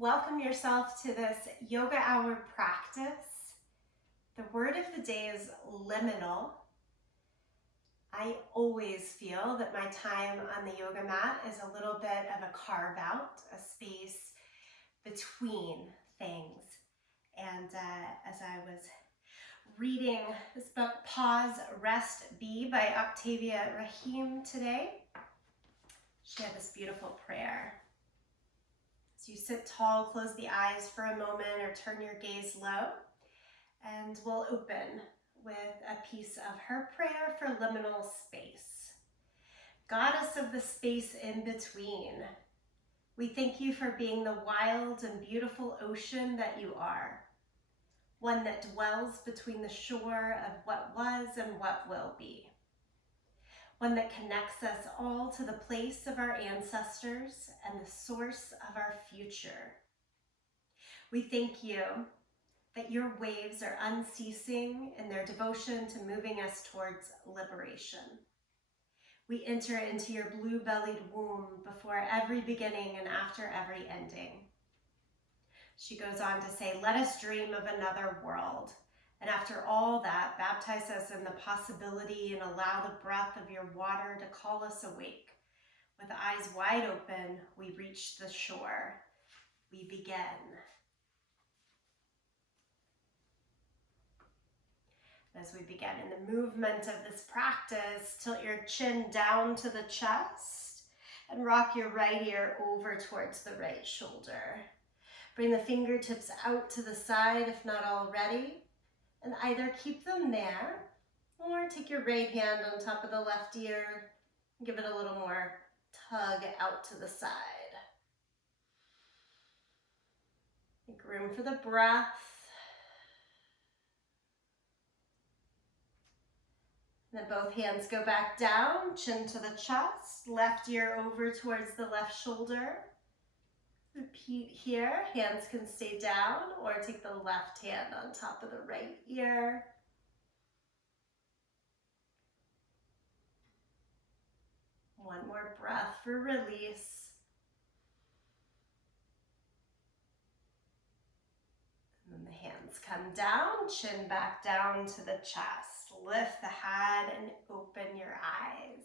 Welcome yourself to this yoga hour practice. The word of the day is liminal. I always feel that my time on the yoga mat is a little bit of a carve out, a space between things. And as I was reading this book, Pause, Rest, Be by Octavia Rahim today, she had this beautiful prayer. As you sit tall, close the eyes for a moment or turn your gaze low, and we'll open with a piece of her prayer for liminal space. Goddess of the space in between, we thank you for being the wild and beautiful ocean that you are, one that dwells between the shore of what was and what will be, one that connects us all to the place of our ancestors and the source of our future. We thank you that your waves are unceasing in their devotion to moving us towards liberation. We enter into your blue-bellied womb before every beginning and after every ending. She goes on to say, let us dream of another world. And after all that, baptize us in the possibility and allow the breath of your water to call us awake. With eyes wide open, we reach the shore. We begin. As we begin in the movement of this practice, tilt your chin down to the chest and rock your right ear over towards the right shoulder. Bring the fingertips out to the side if not already, and either keep them there or take your right hand on top of the left ear and give it a little more tug out to the side. Make room for the breath. Then both hands go back down, chin to the chest, left ear over towards the left shoulder. Repeat here, hands can stay down or take the left hand on top of the right ear. One more breath for release. And then the hands come down, chin back down to the chest. Lift the head and open your eyes.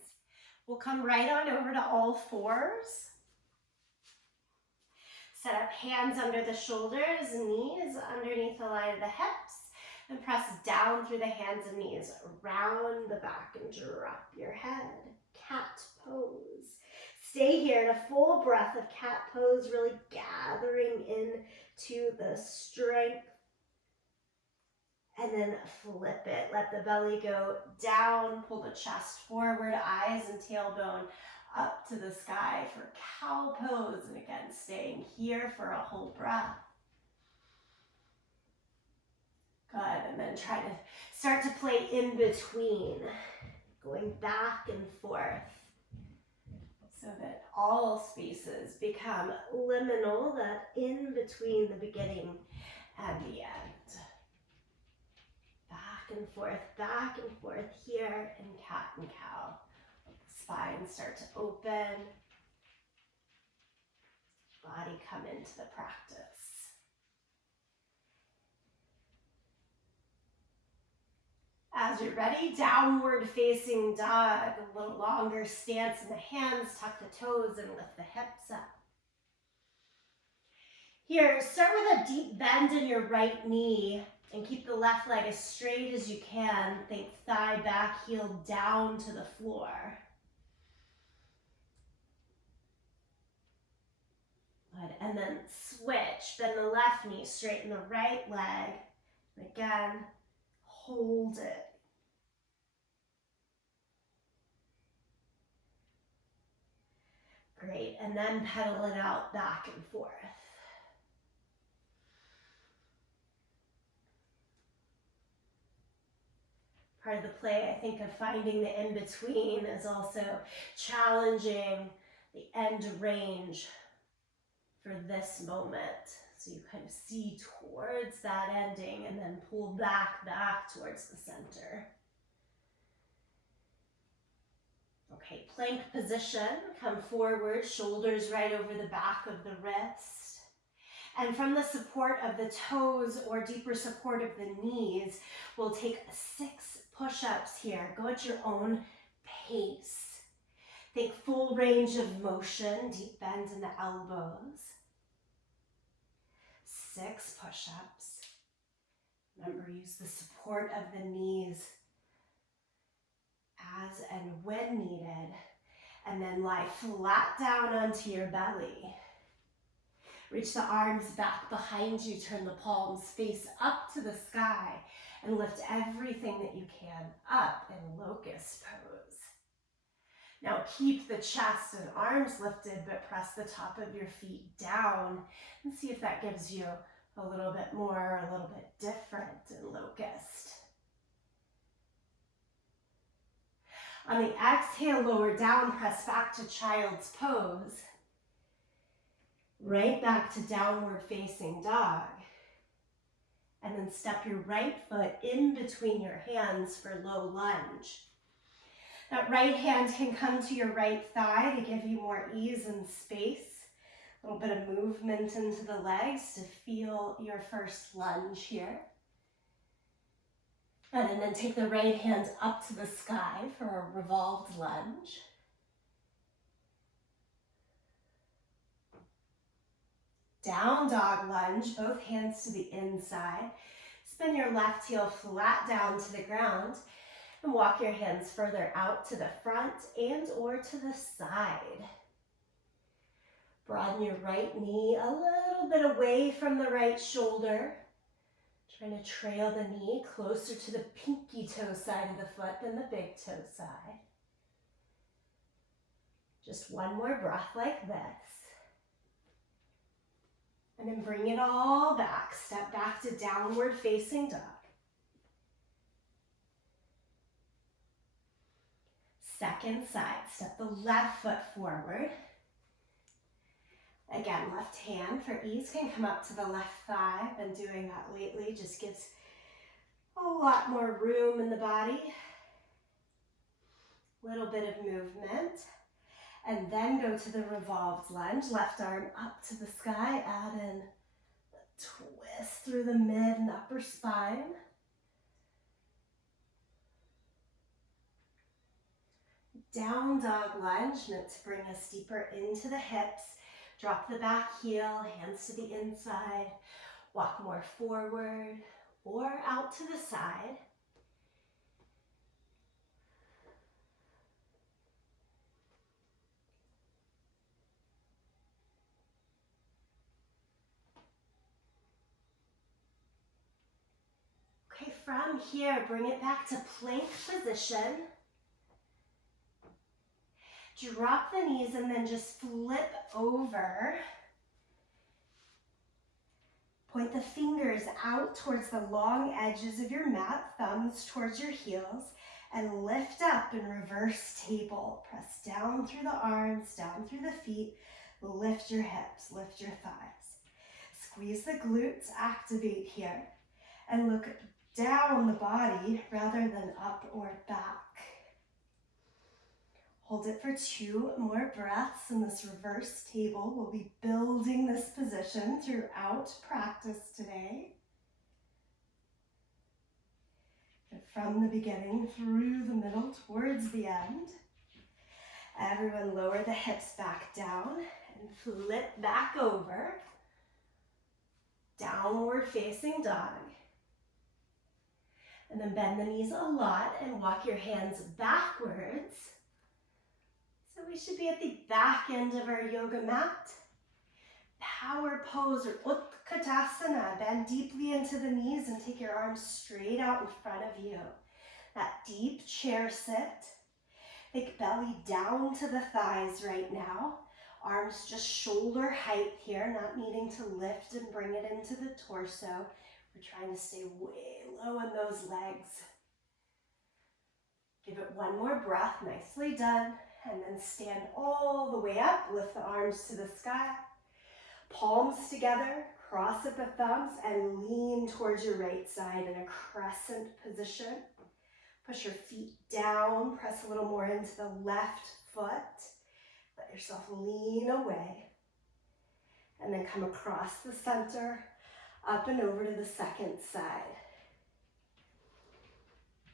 We'll come right on over to all fours. Set up hands under the shoulders, knees underneath the line of the hips, and press down through the hands and knees. Round the back and drop your head. Cat pose. Stay here in a full breath of cat pose, really gathering into the strength. And then flip it. Let the belly go down, pull the chest forward, eyes and tailbone up to the sky for cow pose. And again, staying here for a whole breath. Good, and then try to start to play in between, going back and forth so that all spaces become liminal, that in between the beginning and the end. Back and forth here in cat and cow. Let the spine start to open. Body come into the practice. As you're ready, downward facing dog. A little longer stance in the hands, tuck the toes and lift the hips up. Here, start with a deep bend in your right knee. And keep the left leg as straight as you can. Think thigh back, heel down to the floor. Good. And then switch. Bend the left knee, straighten the right leg. And again, hold it. Great. And then pedal it out back and forth. Part of the play, I think, of finding the in-between is also challenging the end range for this moment. So you kind of see towards that ending and then pull back towards the center. Okay, plank position. Come forward, shoulders right over the back of the wrist. And from the support of the toes or deeper support of the knees, we'll take 6 push-ups here. Go at your own pace. Think full range of motion, deep bend in the elbows. 6 push-ups. Remember, use the support of the knees as and when needed. And then lie flat down onto your belly. Reach the arms back behind you, turn the palms face up to the sky, and lift everything that you can up in locust pose. Now keep the chest and arms lifted, but press the top of your feet down and see if that gives you a little bit more, a little bit different in locust. On the exhale, lower down, press back to child's pose. Right back to downward facing dog. And then step your right foot in between your hands for low lunge. That right hand can come to your right thigh to give you more ease and space. A little bit of movement into the legs to feel your first lunge here. And then take the right hand up to the sky for a revolved lunge. Down dog lunge, both hands to the inside. Spin your left heel flat down to the ground and walk your hands further out to the front and or to the side. Broaden your right knee a little bit away from the right shoulder. Trying to trail the knee closer to the pinky toe side of the foot than the big toe side. Just one more breath like this. And then bring it all back. Step back to downward facing dog. Second side, step the left foot forward. Again, left hand for ease can come up to the left thigh. Been doing that lately, just gives a lot more room in the body. Little bit of movement. And then go to the revolved lunge. Left arm up to the sky. Add in a twist through the mid and upper spine. Down dog lunge, meant to bring us deeper into the hips. Drop the back heel, hands to the inside. Walk more forward or out to the side. Okay, from here, bring it back to plank position. Drop the knees and then just flip over. Point the fingers out towards the long edges of your mat, thumbs towards your heels, and lift up in reverse table. Press down through the arms, down through the feet. Lift your hips, lift your thighs. Squeeze the glutes, activate here, and look down the body rather than up or back. Hold it for 2 more breaths in this reverse table. We'll be building this position throughout practice today. From the beginning through the middle towards the end. Everyone lower the hips back down and flip back over. Downward facing dog. And then bend the knees a lot and walk your hands backwards. So we should be at the back end of our yoga mat. Power pose or Utkatasana. Bend deeply into the knees and take your arms straight out in front of you. That deep chair sit. Think belly down to the thighs right now. Arms just shoulder height here, not needing to lift and bring it into the torso. We're trying to stay way low in those legs. Give it one more breath, nicely done. And then stand all the way up, lift the arms to the sky. Palms together, cross at the thumbs, and lean towards your right side in a crescent position. Push your feet down, press a little more into the left foot. Let yourself lean away. And then come across the center, up and over to the second side.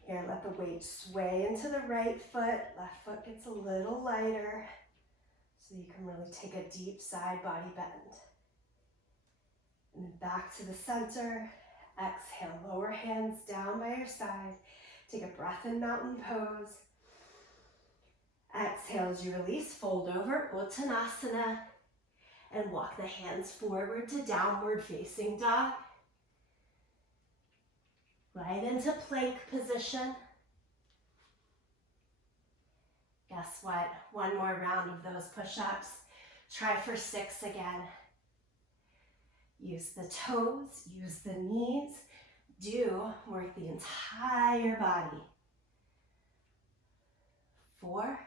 Here, let the weight sway into the right foot. Left foot gets a little lighter so you can really take a deep side body bend. And then back to the center. Exhale, lower hands down by your side. Take a breath in mountain pose. Exhale as you release, fold over, Uttanasana, and walk the hands forward to downward facing dog. Right into plank position. Guess what? One more round of those push-ups. Try for 6 again. Use the toes, use the knees. Do work the entire body. 4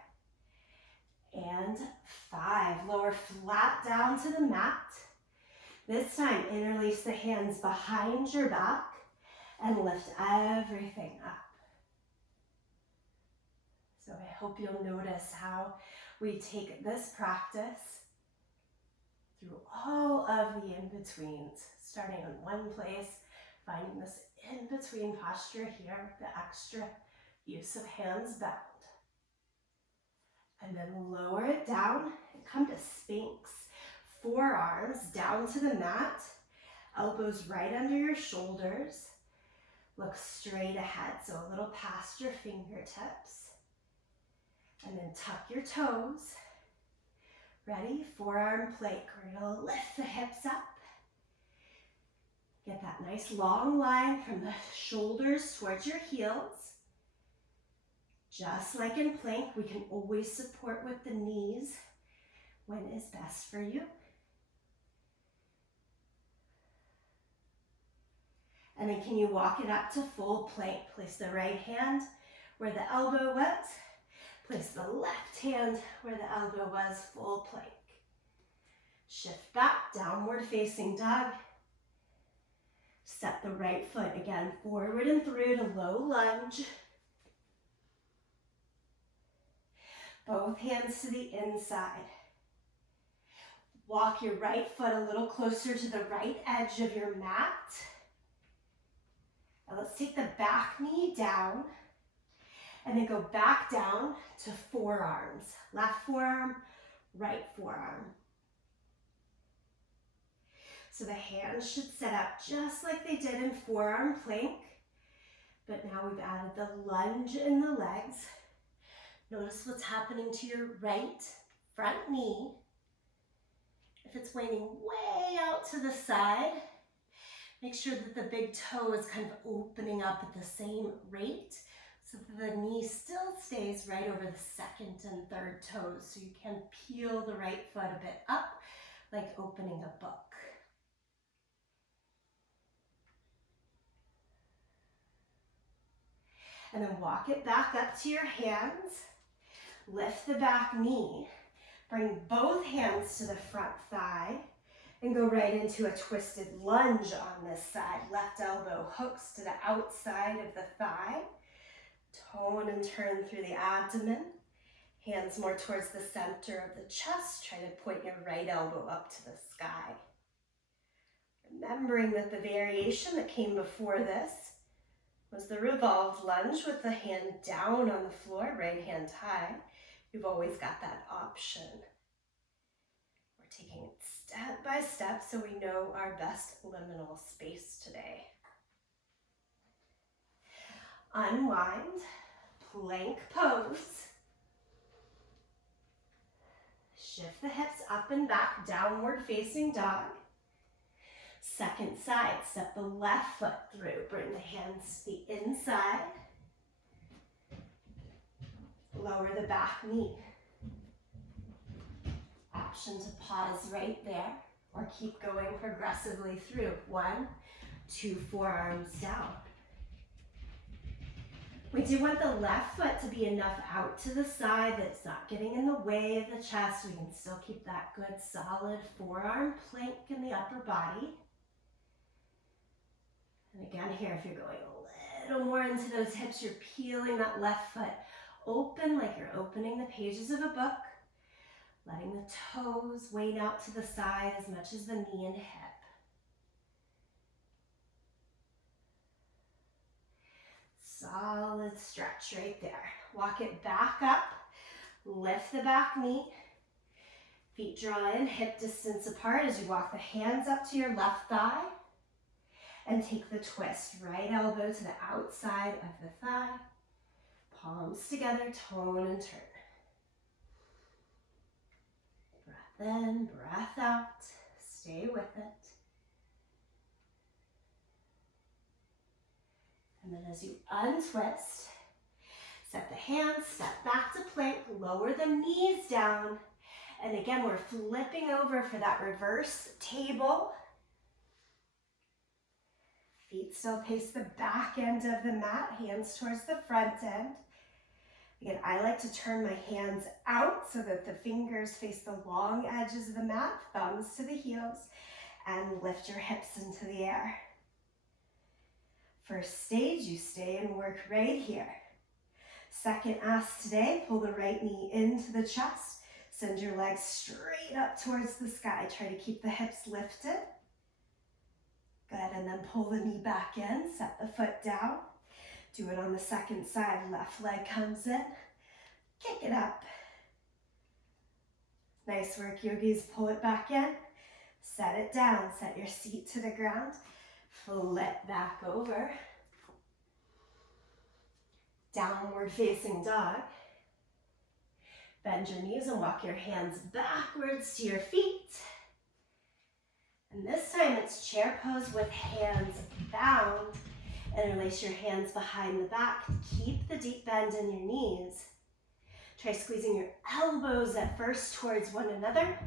and 5. Lower flat down to the mat. This time, interlace the hands behind your back and lift everything up. So I hope you'll notice how we take this practice through all of the in-betweens, starting in one place, finding this in-between posture here, the extra use of hands bound. And then lower it down and come to Sphinx. Forearms down to the mat, elbows right under your shoulders. Look straight ahead, so a little past your fingertips. And then tuck your toes. Ready? Forearm plank. We're going to lift the hips up. Get that nice long line from the shoulders towards your heels. Just like in plank, we can always support with the knees when is best for you. And then can you walk it up to full plank? Place the right hand where the elbow was. Place the left hand where the elbow was, full plank. Shift back, downward facing dog. Step the right foot again forward and through to low lunge. Both hands to the inside. Walk your right foot a little closer to the right edge of your mat. Now let's take the back knee down and then go back down to forearms. Left forearm, right forearm. So the hands should set up just like they did in forearm plank, but now we've added the lunge in the legs. Notice what's happening to your right front knee. If it's weighing way out to the side, make sure that the big toe is kind of opening up at the same rate so that the knee still stays right over the second and third toes, so you can peel the right foot a bit up like opening a book. And then walk it back up to your hands. Lift the back knee. Bring both hands to the front thigh and go right into a twisted lunge on this side. Left elbow hooks to the outside of the thigh. Tone and turn through the abdomen. Hands more towards the center of the chest. Try to point your right elbow up to the sky. Remembering that the variation that came before this was the revolved lunge with the hand down on the floor, right hand high. You've always got that option. We're taking it step by step so we know our best liminal space today. Unwind, plank pose. Shift the hips up and back, downward facing dog. Second side, step the left foot through. Bring the hands to the inside. Lower the back knee. Option to pause right there or keep going progressively through. 1, 2, forearms down. We do want the left foot to be enough out to the side that it's not getting in the way of the chest. We can still keep that good solid forearm plank in the upper body. And again here, if you're going a little more into those hips, you're peeling that left foot open like you're opening the pages of a book. Letting the toes weight out to the side as much as the knee and hip. Solid stretch right there. Walk it back up. Lift the back knee. Feet draw in, hip distance apart as you walk the hands up to your left thigh. And take the twist. Right elbow to the outside of the thigh. Palms together, tone and turn. Breath in, breath out. Stay with it. And then as you untwist, set the hands, step back to plank, lower the knees down. And again, we're flipping over for that reverse table. Feet still face the back end of the mat, hands towards the front end. Again, I like to turn my hands out so that the fingers face the long edges of the mat, thumbs to the heels, and lift your hips into the air. First stage, you stay and work right here. Second ask today, pull the right knee into the chest, send your legs straight up towards the sky. Try to keep the hips lifted. Good, and then pull the knee back in, set the foot down. Do it on the second side, left leg comes in, kick it up. Nice work, yogis, pull it back in, set it down, set your seat to the ground, flip back over. Downward facing dog. Bend your knees and walk your hands backwards to your feet. And this time it's chair pose with hands bound. Interlace your hands behind the back. Keep the deep bend in your knees. Try squeezing your elbows at first towards one another.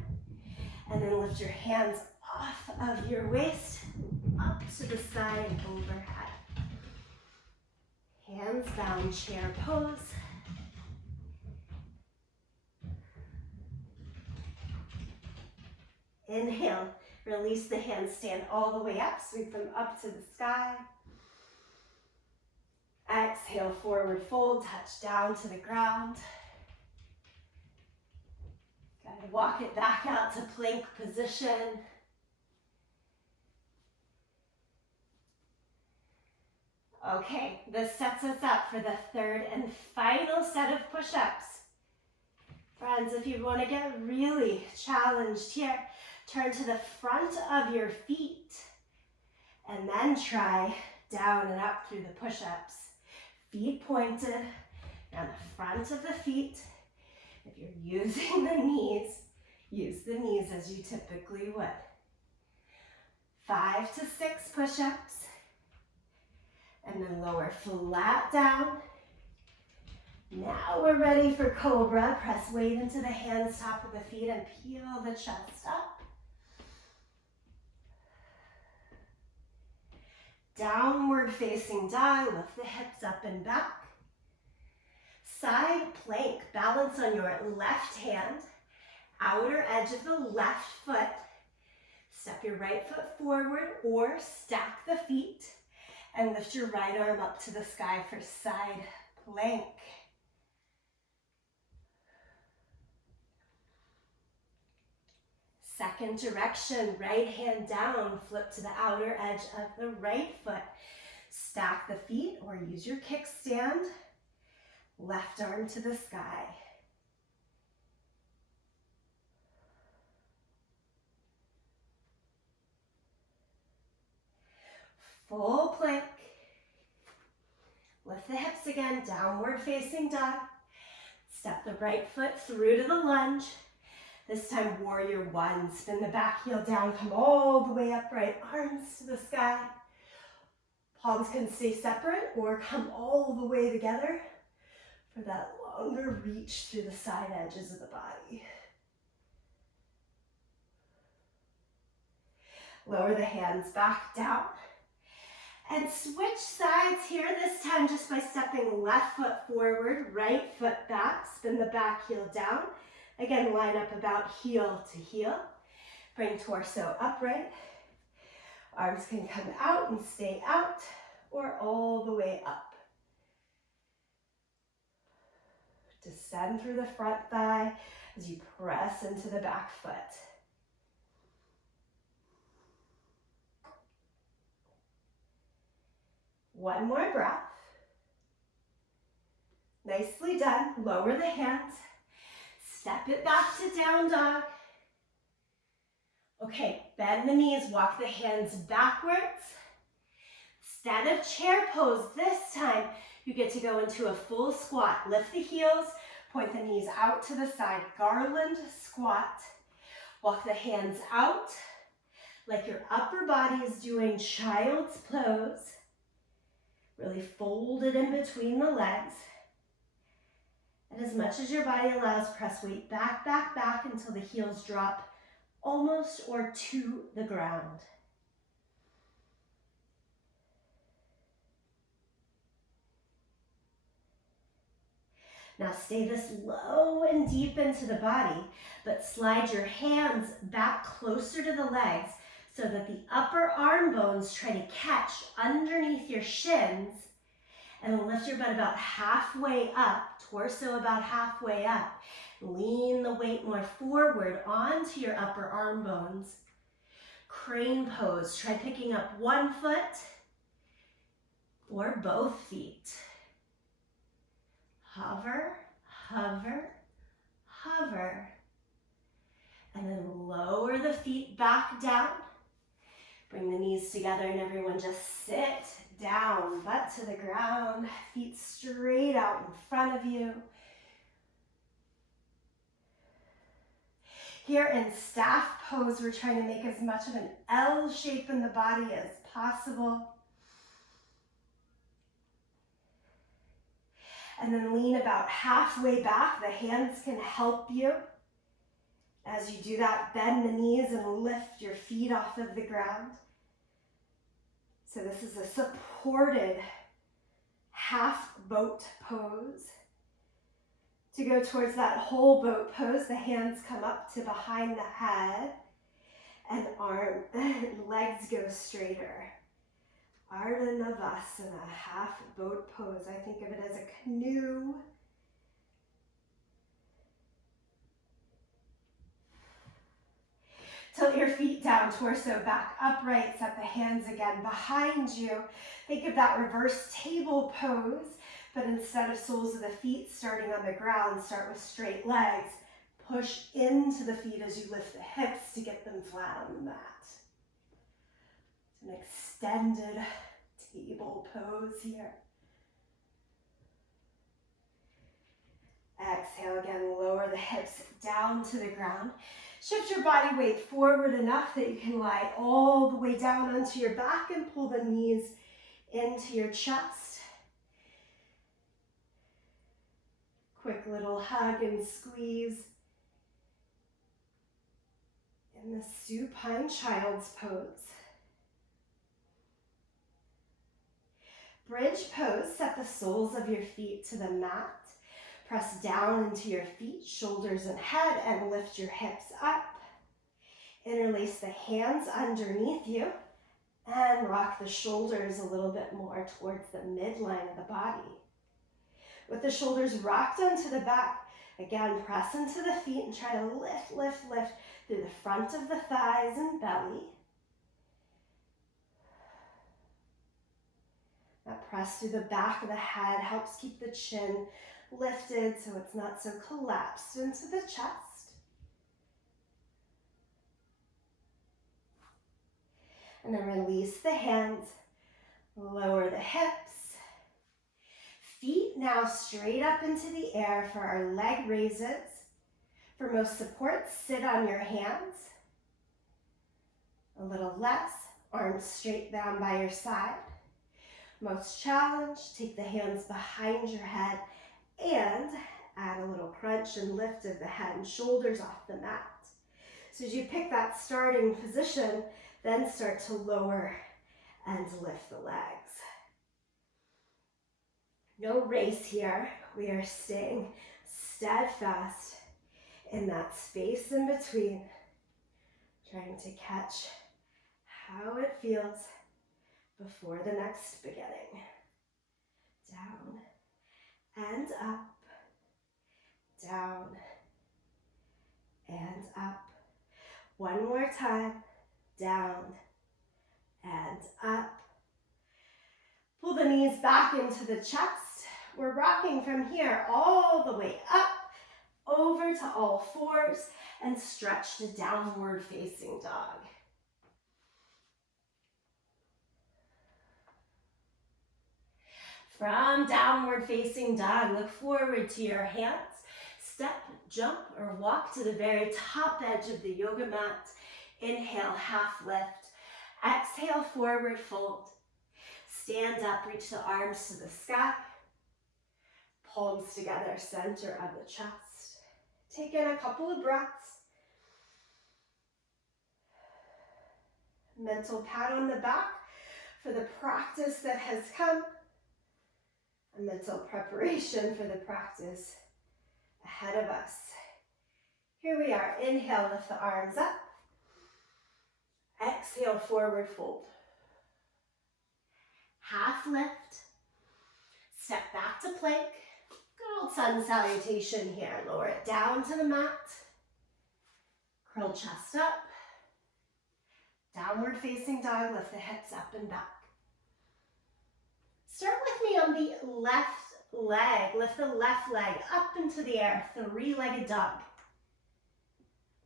And then lift your hands off of your waist, up to the sky and overhead. Hands bound, chair pose. Inhale, release the hands, stand all the way up, sweep them up to the sky. Exhale, forward fold, touch down to the ground. Good. Walk it back out to plank position. Okay, this sets us up for the third and final set of push-ups. Friends, if you want to get really challenged here, turn to the front of your feet and then try down and up through the push-ups. Feet pointed down the front of the feet. If you're using the knees, use the knees as you typically would. 5 to 6 push-ups. And then lower flat down. Now we're ready for Cobra. Press weight into the hands, top of the feet, and peel the chest up. Downward facing dog, lift the hips up and back. Side plank, balance on your left hand, outer edge of the left foot. Step your right foot forward or stack the feet and lift your right arm up to the sky for side plank. Second direction, right hand down, flip to the outer edge of the right foot. Stack the feet or use your kickstand. Left arm to the sky. Full plank. Lift the hips again, downward facing dog. Step the right foot through to the lunge. This time, warrior one. Spin the back heel down, come all the way upright, arms to the sky. Palms can stay separate or come all the way together for that longer reach through the side edges of the body. Lower the hands back down. And switch sides here, this time just by stepping left foot forward, right foot back, spin the back heel down. Again, line up about heel to heel. Bring torso upright. Arms can come out and stay out, or all the way up. To extend through the front thigh as you press into the back foot. One more breath. Nicely done. Lower the hands. Step it back to down dog. Okay, bend the knees, walk the hands backwards. Instead of chair pose, this time you get to go into a full squat. Lift the heels, point the knees out to the side. Garland squat. Walk the hands out like your upper body is doing child's pose. Really fold it in between the legs. And as much as your body allows, press weight back, back, back until the heels drop almost or to the ground. Now stay this low and deep into the body, but slide your hands back closer to the legs so that the upper arm bones try to catch underneath your shins, and then lift your butt about halfway up, torso about halfway up. Lean the weight more forward onto your upper arm bones. Crane pose. Try picking up one foot or both feet. Hover, hover, hover. And then lower the feet back down. Bring the knees together and everyone just sit down, butt to the ground, feet straight out in front of you. Here in staff pose, we're trying to make as much of an L shape in the body as possible. And then lean about halfway back. The hands can help you. As you do that, bend the knees and lift your feet off of the ground. So this is a supported half boat pose. To go towards that whole boat pose, the hands come up to behind the head and legs go straighter. Ardha Navasana, half boat pose. I think of it as a canoe. Tilt your feet down, torso back upright, set the hands again behind you. Think of that reverse table pose, but instead of soles of the feet starting on the ground, start with straight legs. Push into the feet as you lift the hips to get them flat on the mat. It's an extended table pose here. Exhale again, lower the hips down to the ground. Shift your body weight forward enough that you can lie all the way down onto your back and pull the knees into your chest. Quick little hug and squeeze in the supine child's pose. Bridge pose, set the soles of your feet to the mat. Press down into your feet, shoulders and head, and lift your hips up. Interlace the hands underneath you and rock the shoulders a little bit more towards the midline of the body. With the shoulders rocked onto the back, again, press into the feet and try to lift, lift, lift through the front of the thighs and belly. That press through the back of the head helps keep the chin lifted so it's not so collapsed into the chest. And then release the hands, lower the hips. Feet now straight up into the air for our leg raises. For most support, sit on your hands. A little less, arms straight down by your side. Most challenge, take the hands behind your head and add a little crunch and lift of the head and shoulders off the mat. So as you pick that starting position, then start to lower and lift the legs. No race here. We are staying steadfast in that space in between, trying to catch how it feels before the next beginning. Down and up, One more time, down and up. Pull the knees back into the chest. We're rocking from here all the way up, over to all fours, and stretch to downward facing dog. From downward facing dog, look forward to your hands. Step, jump, or walk to the very top edge of the yoga mat. Inhale, half lift. Exhale, forward fold. Stand up, reach the arms to the sky. Palms together, center of the chest. Take in a couple of breaths. Mental pat on the back for the practice that has come. A mental preparation for the practice ahead of us. Here we are. Inhale, lift the arms up. Exhale, forward fold. Half lift. Step back to plank. Good old sun salutation here. Lower it down to the mat. Curl chest up. Downward facing dog. Lift the hips up and back. Start with me on the left leg. Lift the left leg up into the air. Three-legged dog.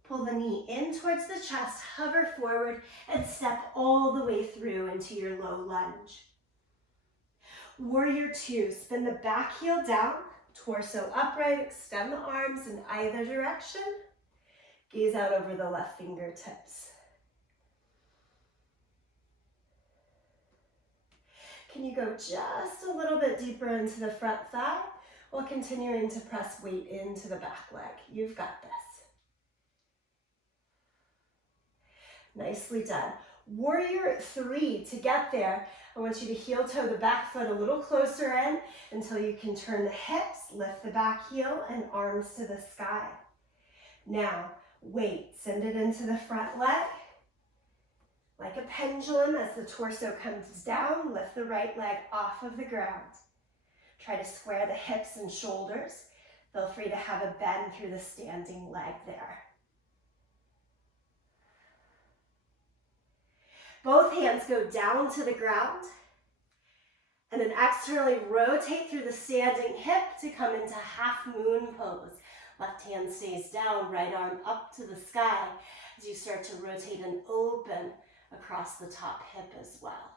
Pull the knee in towards the chest. Hover forward and step all the way through into your low lunge. Warrior two. Spin the back heel down. Torso upright. Extend the arms in either direction. Gaze out over the left fingertips. Can you go just a little bit deeper into the front thigh while continuing to press weight into the back leg? You've got this. Nicely done. Warrior three. To get there, I want you to heel toe the back foot a little closer in until you can turn the hips, lift the back heel, and arms to the sky. Now, weight. Send it into the front leg. Like a pendulum, as the torso comes down, lift the right leg off of the ground. Try to square the hips and shoulders. Feel free to have a bend through the standing leg there. Both hands go down to the ground. And then externally rotate through the standing hip to come into half moon pose. Left hand stays down, right arm up to the sky as you start to rotate and open across the top hip as well.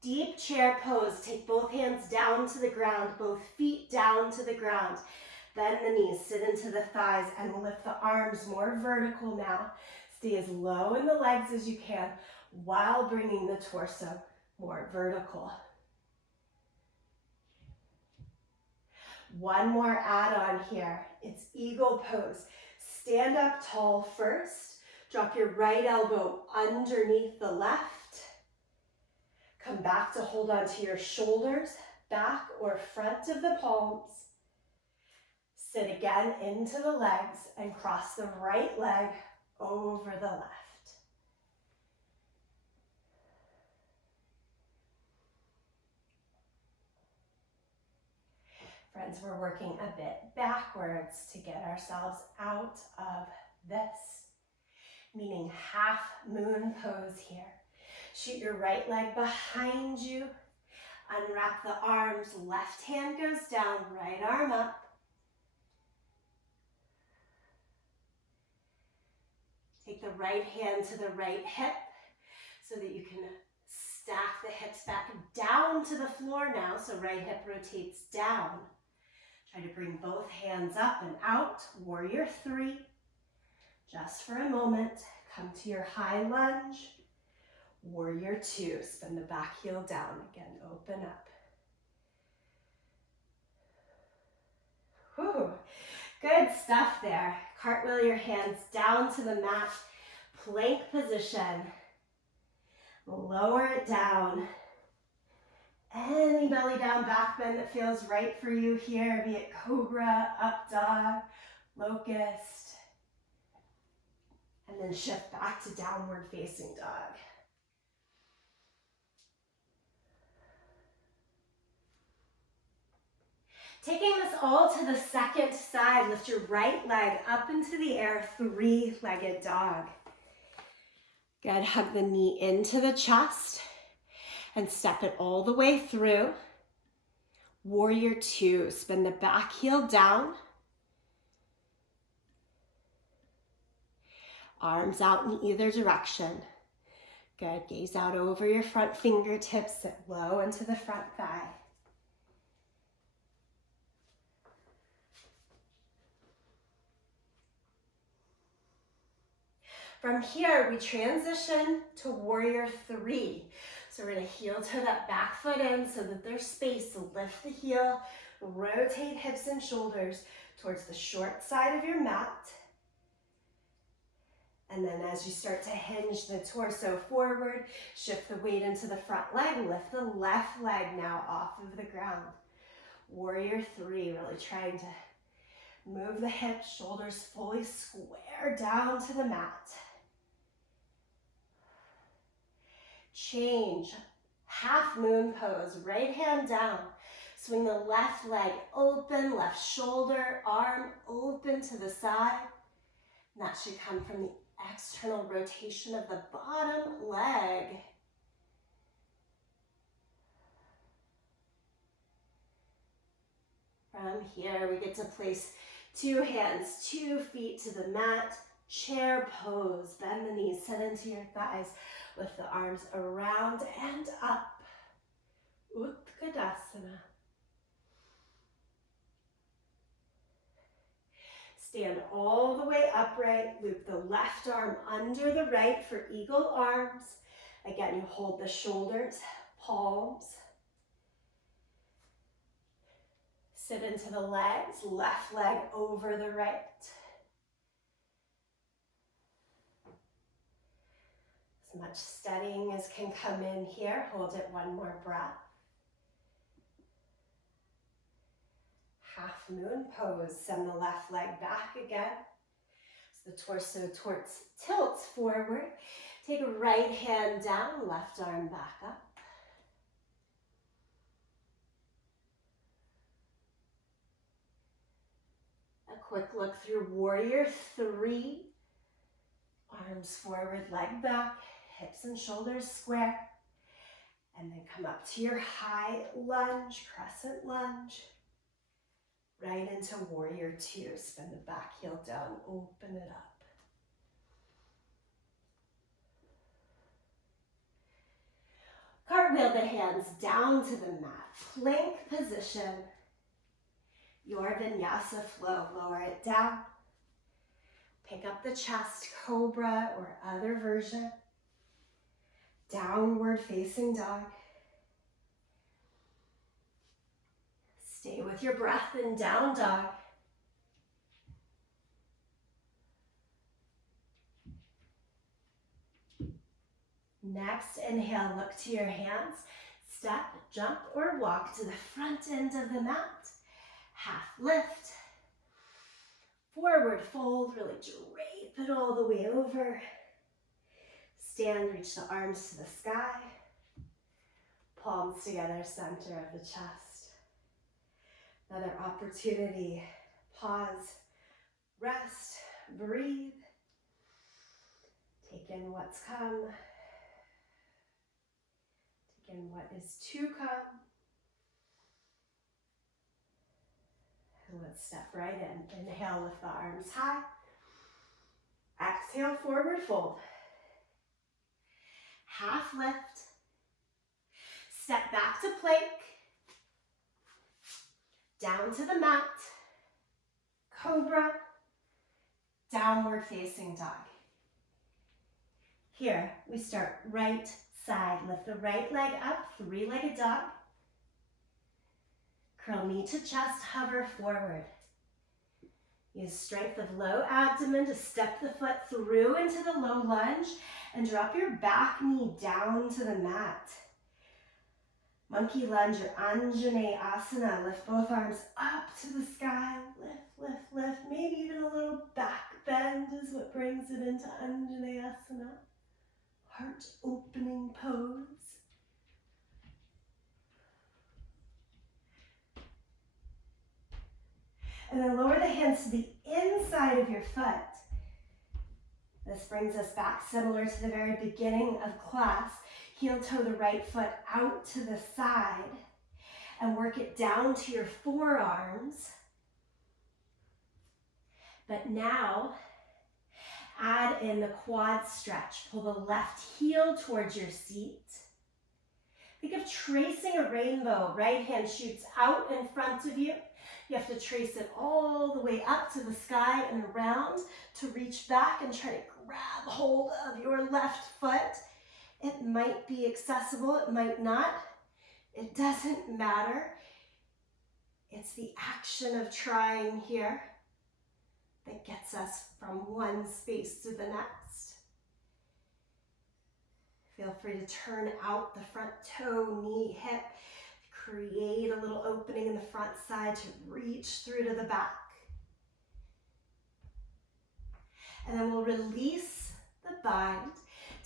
Deep chair pose. Take both hands down to the ground, both feet down to the ground. Bend the knees, sit into the thighs, and lift the arms more vertical now. Stay as low in the legs as you can while bringing the torso more vertical. One more add-on here. It's eagle pose. Stand up tall first. Drop your right elbow underneath the left. Come back to hold onto your shoulders, back or front of the palms. Sit again into the legs and cross the right leg over the left. Friends, we're working a bit backwards to get ourselves out of this, meaning half moon pose here. Shoot your right leg behind you. Unwrap the arms. Left hand goes down, right arm up. Take the right hand to the right hip so that you can stack the hips back down to the floor now. So right hip rotates down. Try to bring both hands up and out. Warrior three. Just for a moment. Come to your high lunge. Warrior two. Spin the back heel down. Again, open up. Whew. Good stuff there. Cartwheel your hands down to the mat. Plank position. Lower it down. Any belly down back bend that feels right for you here, be it cobra, up dog, locust. And then shift back to downward facing dog. Taking this all to the second side, lift your right leg up into the air, three-legged dog. Good, hug the knee into the chest and step it all the way through. Warrior two, spin the back heel down. Arms out in either direction. Good, gaze out over your front fingertips, sit low into the front thigh. From here, we transition to warrior three. So we're gonna heel toe that back foot in so that there's space to lift the heel, rotate hips and shoulders towards the short side of your mat. And then as you start to hinge the torso forward, shift the weight into the front leg, lift the left leg now off of the ground. Warrior three, really trying to move the hips, shoulders fully square down to the mat. Change, half moon pose, right hand down. Swing the left leg open, left shoulder, arm open to the side. And that should come from the external rotation of the bottom leg. From here, we get to place two hands, 2 feet to the mat, chair pose. Bend the knees, sit into your thighs. Lift the arms around and up. Utkatasana. Stand all the way upright. Loop the left arm under the right for eagle arms. Again, you hold the shoulders, palms. Sit into the legs, left leg over the right. As much steadying as can come in here. Hold it one more breath. Half moon pose. Send the left leg back again. So the torso tilts forward. Take a right hand down, left arm back up. A quick look through warrior three. Arms forward, leg back, hips and shoulders square. And then come up to your high lunge, crescent lunge. Right into warrior two. Spin the back heel down, open it up. Cartwheel the hands down to the mat. Plank position. Your vinyasa flow. Lower it down. Pick up the chest, cobra or other version. Downward facing dog. Stay with your breath in down dog. Next, inhale, look to your hands. Step, jump, or walk to the front end of the mat. Half lift. Forward fold, really drape it all the way over. Stand, reach the arms to the sky. Palms together, center of the chest. Another opportunity. Pause, rest, breathe. Take in what's come. Take in what is to come. And let's step right in. Inhale, lift the arms high. Exhale, forward fold. Half lift. Step back to plank. Down to the mat. Cobra. Downward facing dog. Here, we start right side. Lift the right leg up, three-legged dog. Curl knee to chest, hover forward. Use strength of low abdomen to step the foot through into the low lunge and drop your back knee down to the mat. Monkey lunge or Anjaneyasana. Lift both arms up to the sky. Lift, lift, lift. Maybe even a little back bend is what brings it into Anjaneyasana. Heart opening pose. And then lower the hands to the inside of your foot. This brings us back similar to the very beginning of class. Heel toe the right foot out to the side and work it down to your forearms. But now, add in the quad stretch. Pull the left heel towards your seat. Think of tracing a rainbow. Right hand shoots out in front of you. You have to trace it all the way up to the sky and around to reach back and try to grab hold of your left foot. It might be accessible, it might not. It doesn't matter. It's the action of trying here that gets us from one space to the next. Feel free to turn out the front toe, knee, hip. Create a little opening in the front side to reach through to the back. And then we'll release the bind.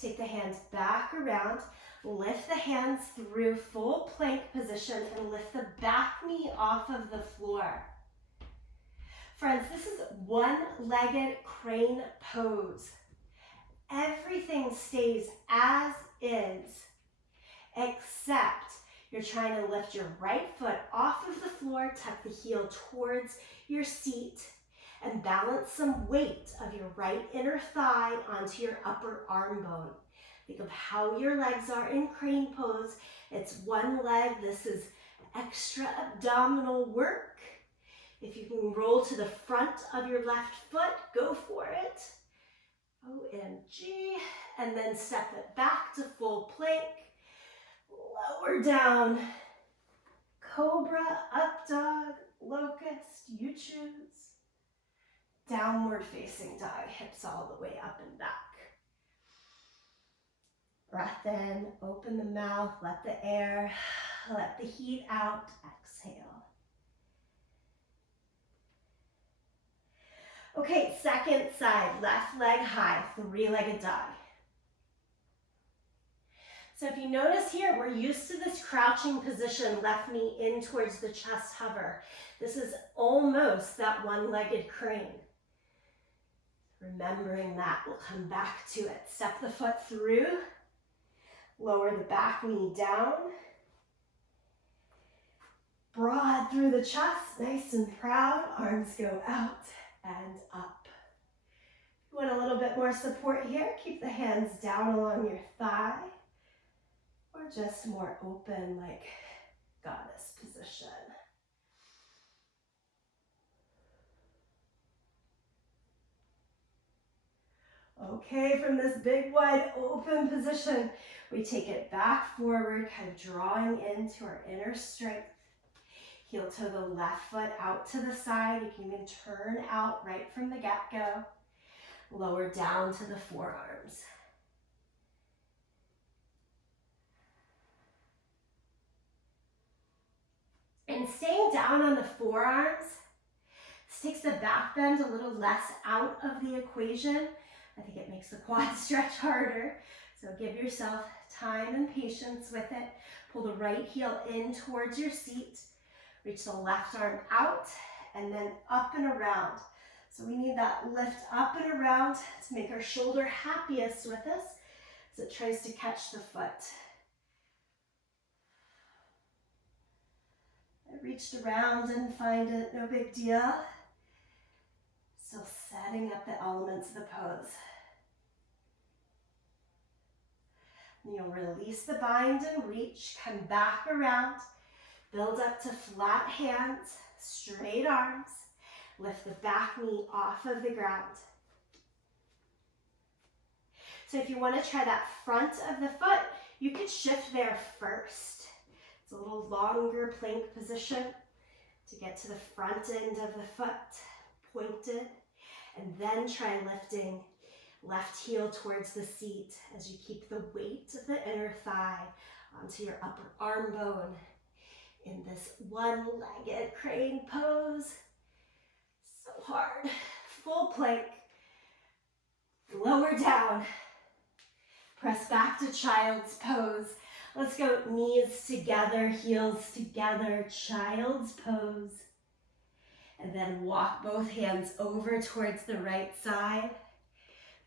Take the hands back around. Lift the hands through full plank position and lift the back knee off of the floor. Friends, this is one-legged crane pose. Everything stays as is, except you're trying to lift your right foot off of the floor, tuck the heel towards your seat, and balance some weight of your right inner thigh onto your upper arm bone. Think of how your legs are in crane pose. It's one leg. This is extra abdominal work. If you can roll to the front of your left foot, go for it. OMG. And then step it back to full plank. Lower down. Cobra, up dog, locust, you choose. Downward facing dog, hips all the way up and back. Breath in, open the mouth, let the air, let the heat out, exhale. Okay, second side, left leg high, three-legged dog. So if you notice here, we're used to this crouching position, left knee in towards the chest hover. This is almost that one-legged crane. Remembering that, we'll come back to it. Step the foot through, lower the back knee down. Broad through the chest, nice and proud. Arms go out and up. If you want a little bit more support here, keep the hands down along your thigh, or just more open like goddess position. Okay, from this big wide open position, we take it back forward, kind of drawing into our inner strength. Heel toe the left foot out to the side. You can even turn out right from the get-go. Lower down to the forearms. And staying down on the forearms, this takes the back bend a little less out of the equation. I think it makes the quad stretch harder. So give yourself time and patience with it. Pull the right heel in towards your seat. Reach the left arm out and then up and around. So we need that lift up and around to make our shoulder happiest with us as it tries to catch the foot. I reached around, didn't find it, no big deal. Still setting up the elements of the pose. And you'll release the bind and reach, come back around, build up to flat hands, straight arms, lift the back knee off of the ground. So if you want to try that front of the foot, you could shift there first. It's a little longer plank position to get to the front end of the foot, pointed, and then try lifting left heel towards the seat as you keep the weight of the inner thigh onto your upper arm bone in this one-legged crane pose. So hard. Full plank. Lower down. Press back to child's pose. Let's go knees together, heels together, child's pose. And then walk both hands over towards the right side.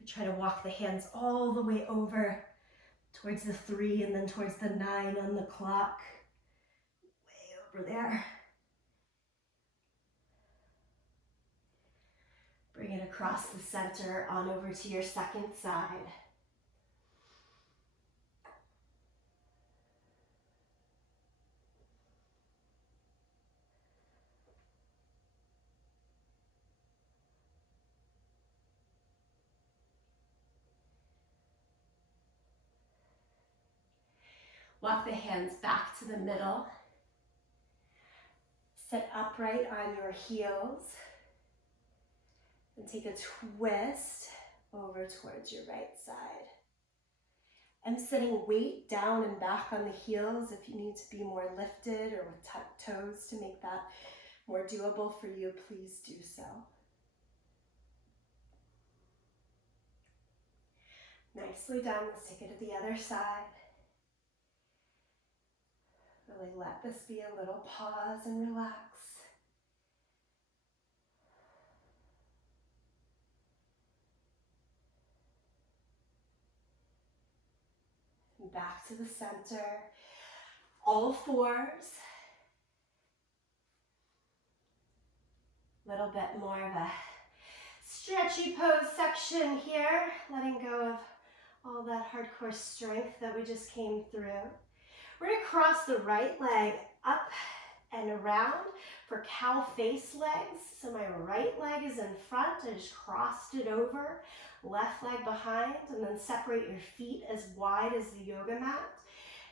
Try to walk the hands all the way over towards the 3 and then towards the 9 on the clock. Way over there. Bring it across the center on over to your second side. Walk the hands back to the middle. Sit upright on your heels. And take a twist over towards your right side. I'm setting weight down and back on the heels. If you need to be more lifted or with tucked toes to make that more doable for you, please do so. Nicely done. Let's take it to the other side. Really let this be a little pause and relax. And back to the center. All fours. A little bit more of a stretchy pose section here. Letting go of all that hardcore strength that we just came through. We're going to cross the right leg up and around for cow face legs. So my right leg is in front. I just crossed it over. Left leg behind, and then separate your feet as wide as the yoga mat.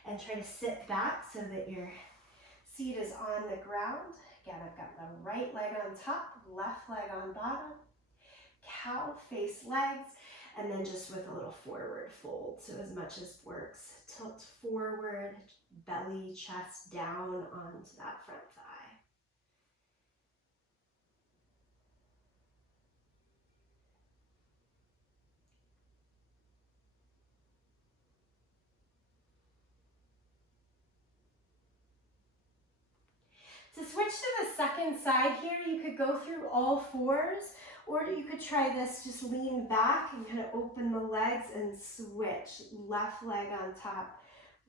And try to sit back so that your seat is on the ground. Again, I've got the right leg on top, left leg on bottom. Cow face legs. And then just with a little forward fold. So as much as works. Tilt forward, belly, chest down onto that front thigh. To switch to the second side here, you could go through all fours, or you could try this, just lean back and kind of open the legs and switch. Left leg on top,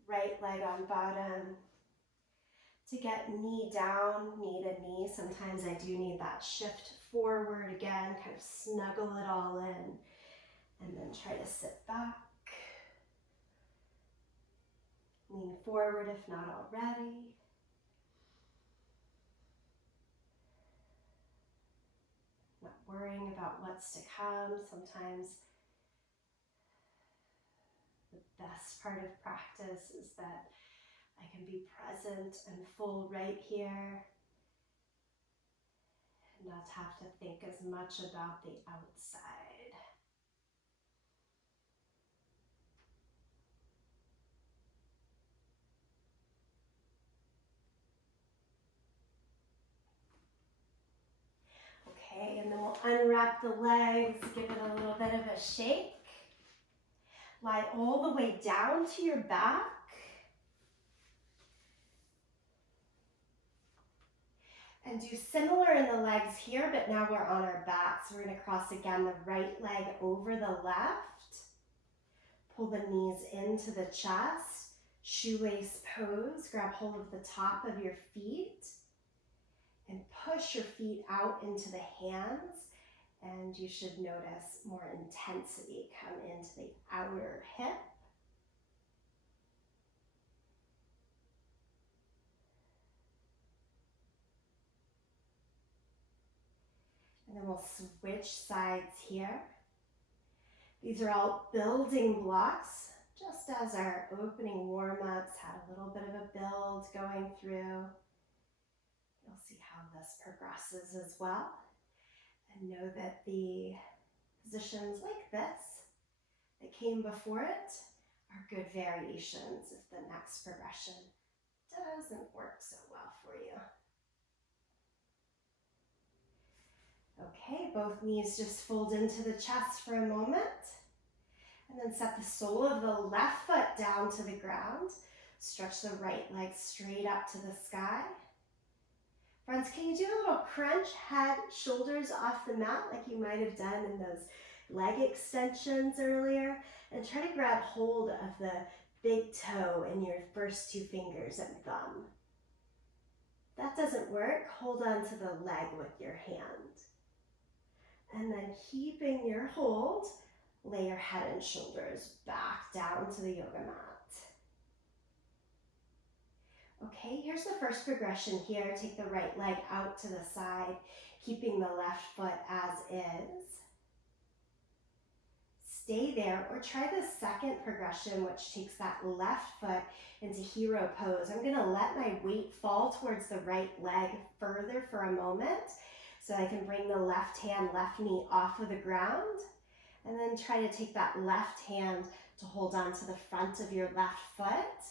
right leg on bottom. To get knee down, knee to knee, sometimes I do need that shift forward again, kind of snuggle it all in, and then try to sit back. Lean forward if not already. Not worrying about what's to come. Sometimes the best part of practice is that I can be present and full right here and not have to think as much about the outside. Okay, and then we'll unwrap the legs, give it a little bit of a shake. Lie all the way down to your back. And do similar in the legs here, but now we're on our back. So we're going to cross again the right leg over the left. Pull the knees into the chest. Shoelace pose. Grab hold of the top of your feet. And push your feet out into the hands. And you should notice more intensity come into the outer hip. And then we'll switch sides here. These are all building blocks, just as our opening warm-ups had a little bit of a build going through. You'll see how this progresses as well. And know that the positions like this that came before it are good variations if the next progression doesn't work so well for you. Okay, both knees just fold into the chest for a moment. And then set the sole of the left foot down to the ground. Stretch the right leg straight up to the sky. Friends, can you do a little crunch, head, shoulders off the mat like you might have done in those leg extensions earlier? And try to grab hold of the big toe in your first two fingers and thumb. If that doesn't work, hold on to the leg with your hand. And then keeping your hold, lay your head and shoulders back down to the yoga mat. Okay, here's the first progression here. Take the right leg out to the side, keeping the left foot as is. Stay there, or try the second progression, which takes that left foot into hero pose. I'm gonna let my weight fall towards the right leg further for a moment, so I can bring the left hand, left knee off of the ground, and then try to take that left hand to hold on to the front of your left foot.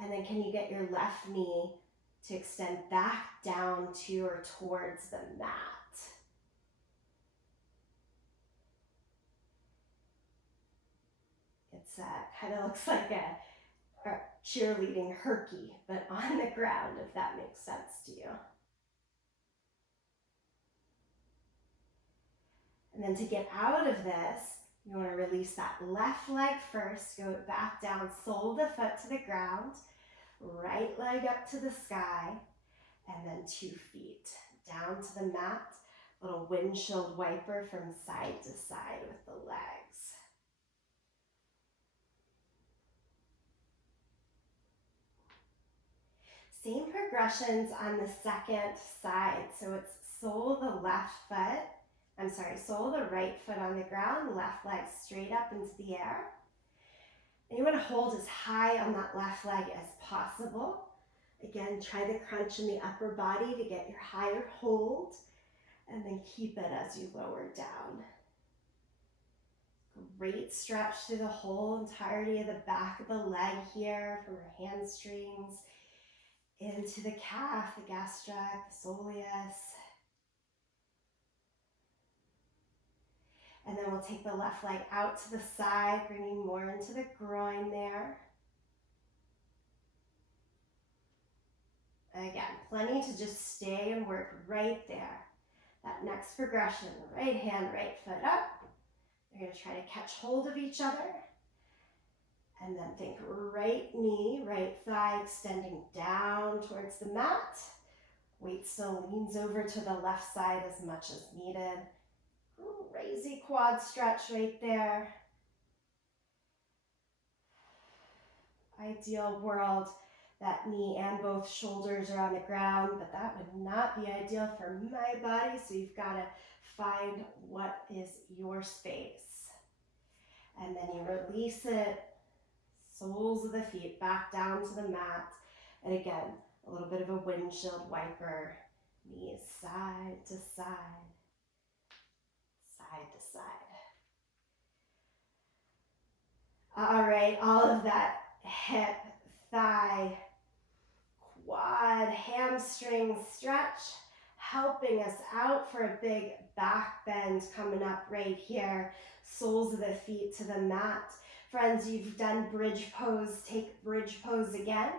And then can you get your left knee to extend back down to or towards the mat? It's kind of looks like a cheerleading herky, but on the ground, if that makes sense to you. And then to get out of this, you want to release that left leg first, go back down, sole the foot to the ground, right leg up to the sky, and then 2 feet down to the mat, little windshield wiper from side to side with the legs. Same progressions on the second side. So it's sole the right foot on the ground, left leg straight up into the air. And you want to hold as high on that left leg as possible. Again, try the crunch in the upper body to get your higher hold, and then keep it as you lower down. Great stretch through the whole entirety of the back of the leg here, from your hamstrings into the calf, the gastric, the soleus. And then we'll take the left leg out to the side, bringing more into the groin there. And again, plenty to just stay and work right there. That next progression, right hand, right foot up. You're going to try to catch hold of each other. And then think right knee, right thigh extending down towards the mat. Weight still leans over to the left side as much as needed. Crazy quad stretch right there. Ideal world, that knee and both shoulders are on the ground, but that would not be ideal for my body, so you've got to find what is your space. And then you release it, soles of the feet back down to the mat. And again, a little bit of a windshield wiper, knees side to side, side to side. All right, all of that hip, thigh, quad, hamstring stretch, helping us out for a big back bend coming up right here. Soles of the feet to the mat. Friends, you've done bridge pose, take bridge pose again,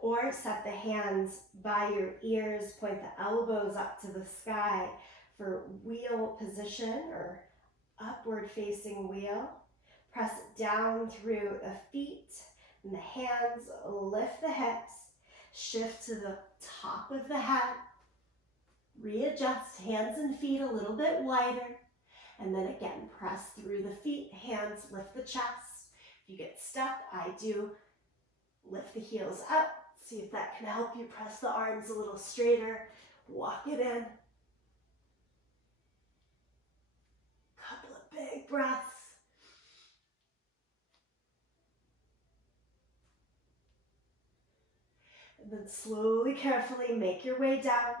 or set the hands by your ears, point the elbows up to the sky for wheel position or upward facing wheel. Press down through the feet and the hands, lift the hips, shift to the top of the head, readjust hands and feet a little bit wider, and then again, press through the feet, hands, lift the chest. If you get stuck, I do lift the heels up. See if that can help you. Press the arms a little straighter, walk it in. Couple of big breaths. And then slowly, carefully make your way down.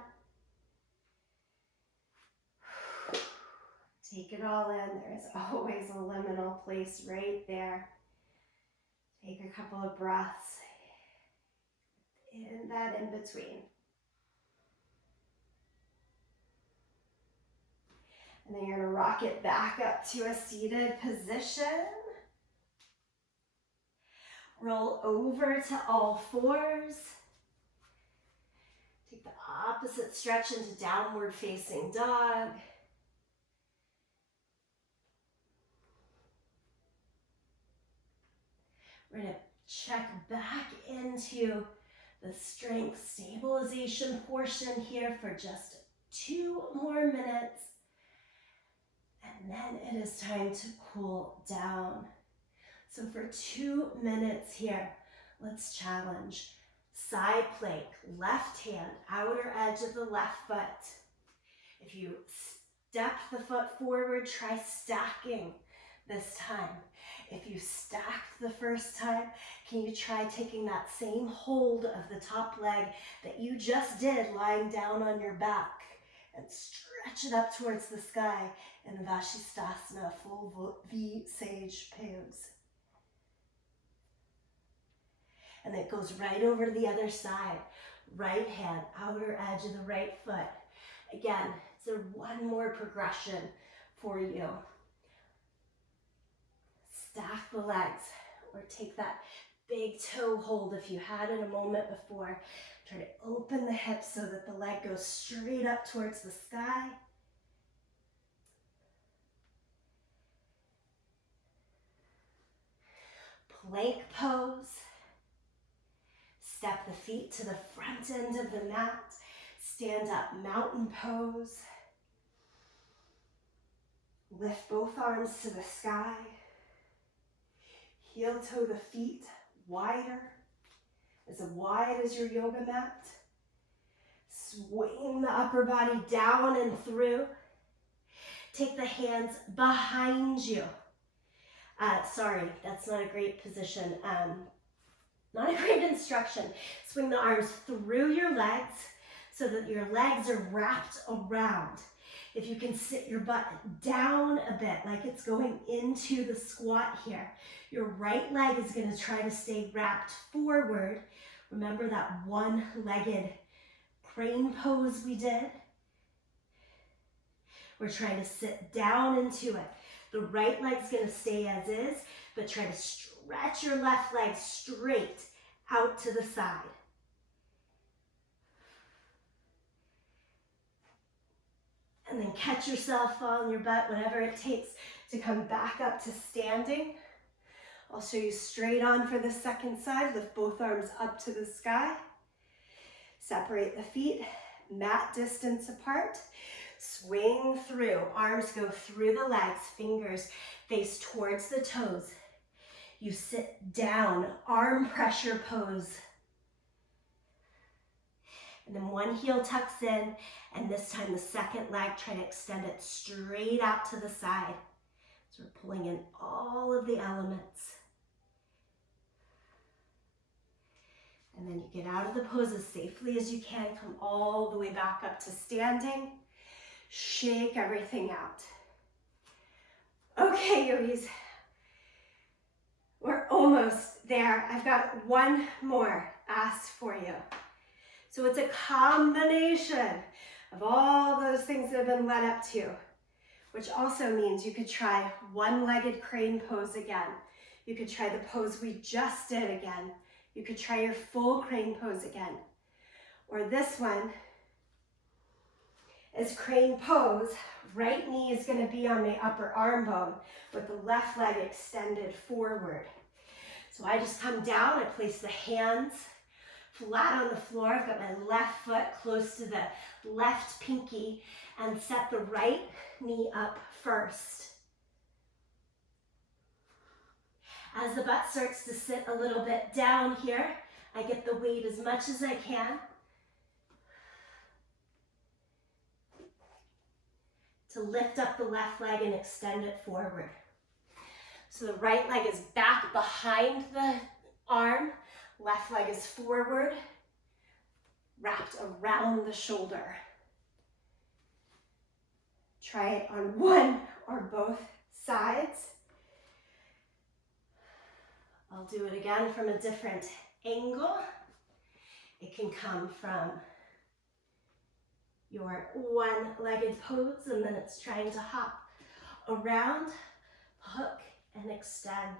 Take it all in. There is always a liminal place right there. Take a couple of breaths in that in between. And then you're going to rock it back up to a seated position. Roll over to all fours. Take the opposite stretch into downward facing dog. We're going to check back into the strength stabilization portion here for just 2 more minutes. And then it is time to cool down. So for 2 minutes here, let's challenge. Side plank, left hand, outer edge of the left foot. If you step the foot forward, try stacking this time. If you stacked the first time, can you try taking that same hold of the top leg that you just did lying down on your back and stretch it up towards the sky in Vashisthasana, full V sage pose. And it goes right over to the other side. Right hand, outer edge of the right foot. Again, it's a 1 more progression for you. Stack the legs, or take that big toe hold if you had it a moment before. Try to open the hips so that the leg goes straight up towards the sky. Plank pose. Step the feet to the front end of the mat. Stand up, mountain pose. Lift both arms to the sky. Heel toe the feet wider, as wide as your yoga mat. Swing the upper body down and through. Take the hands behind you. Sorry, that's not a great position. Not a great instruction. Swing the arms through your legs so that your legs are wrapped around. If you can sit your butt down a bit, like it's going into the squat here, your right leg is going to try to stay wrapped forward. Remember that one-legged crane pose we did? We're trying to sit down into it. The right leg's going to stay as is, but try to stretch your left leg straight out to the side. And then catch yourself on your butt, whatever it takes to come back up to standing. I'll show you straight on for the second side. Lift both arms up to the sky. Separate the feet, mat distance apart. Swing through. Arms go through the legs, fingers face towards the toes. You sit down, arm pressure pose. And then one heel tucks in, and this time the second leg, try to extend it straight out to the side. So we're pulling in all of the elements. And then you get out of the pose as safely as you can. Come all the way back up to standing. Shake everything out. Okay, yogis. We're almost there. I've got one more ask for you. So it's a combination of all those things that have been led up to, which also means you could try one-legged crane pose again. You could try the pose we just did again. You could try your full crane pose again. Or this one is crane pose. Right knee is going to be on my upper arm bone with the left leg extended forward. So I just come down, I place the hands flat on the floor. I've got my left foot close to the left pinky and set the right knee up first. As the butt starts to sit a little bit down here, I get the weight as much as I can to lift up the left leg and extend it forward. So the right leg is back behind the arm, left leg is forward, wrapped around the shoulder. Try it on one or both sides. I'll do it again from a different angle. It can come from your one-legged pose, and then it's trying to hop around, hook, and extend.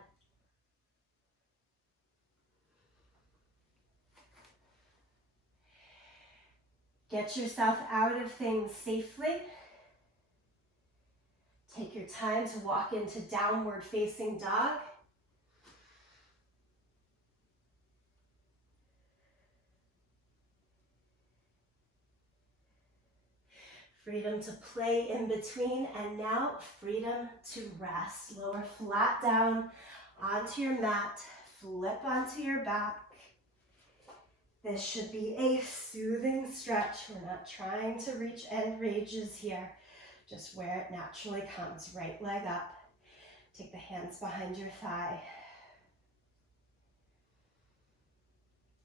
Get yourself out of things safely. Take your time to walk into downward facing dog. Freedom to play in between, and now freedom to rest. Lower flat down onto your mat, flip onto your back. This should be a soothing stretch. We're not trying to reach end ranges here, just where it naturally comes. Right leg up. Take the hands behind your thigh.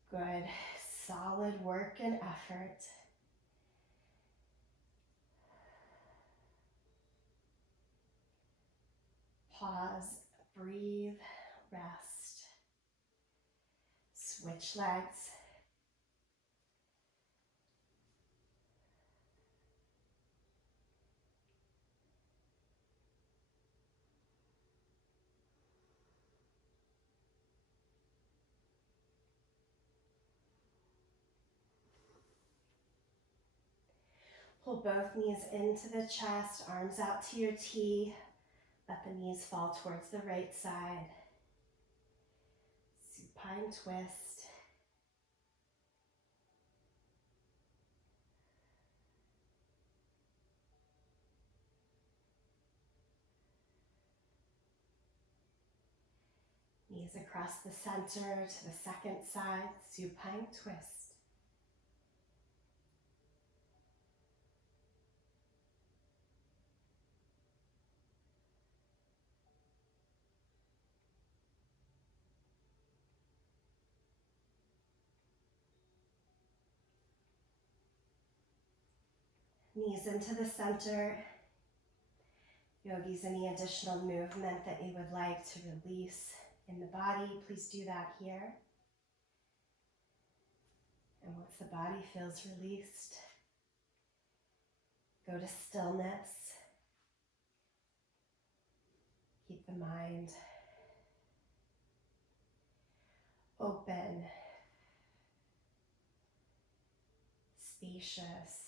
Good, solid work and effort. Pause, breathe, rest. Switch legs. Pull both knees into the chest, arms out to your T. Let the knees fall towards the right side. Supine twist. Knees across the center to the second side, supine twist. Knees into the center. Yogis, any additional movement that you would like to release in the body, please do that here. And once the body feels released, go to stillness. Keep the mind open, spacious.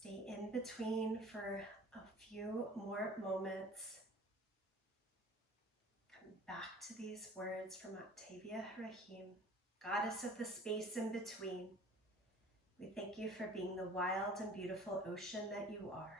Stay in between for a few more moments. Come back to these words from Octavia Rahim, goddess of the space in between. We thank you for being the wild and beautiful ocean that you are.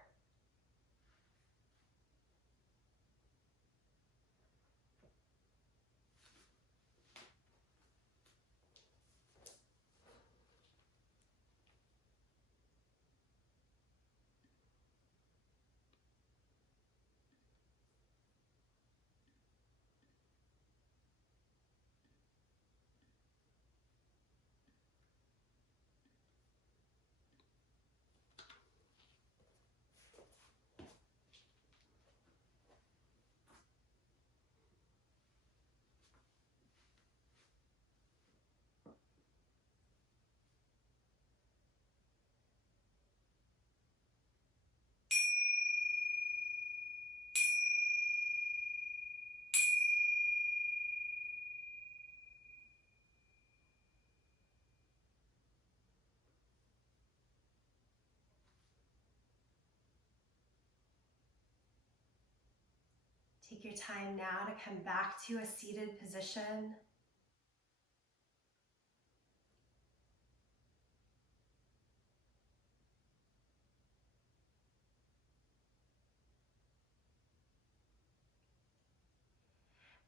Take your time now to come back to a seated position.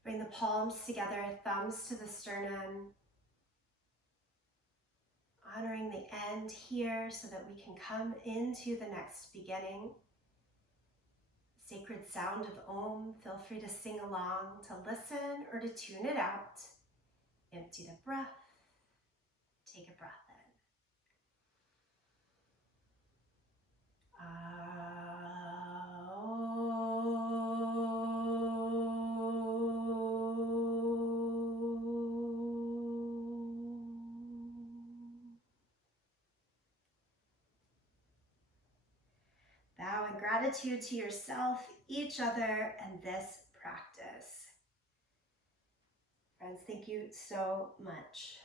Bring the palms together, thumbs to the sternum, honoring the end here so that we can come into the next beginning. sacred sound of Om. Feel free to sing along, to listen, or to tune it out. Empty the breath. Take a breath in. Bow in gratitude to yourself, each other, and this practice. Friends, thank you so much.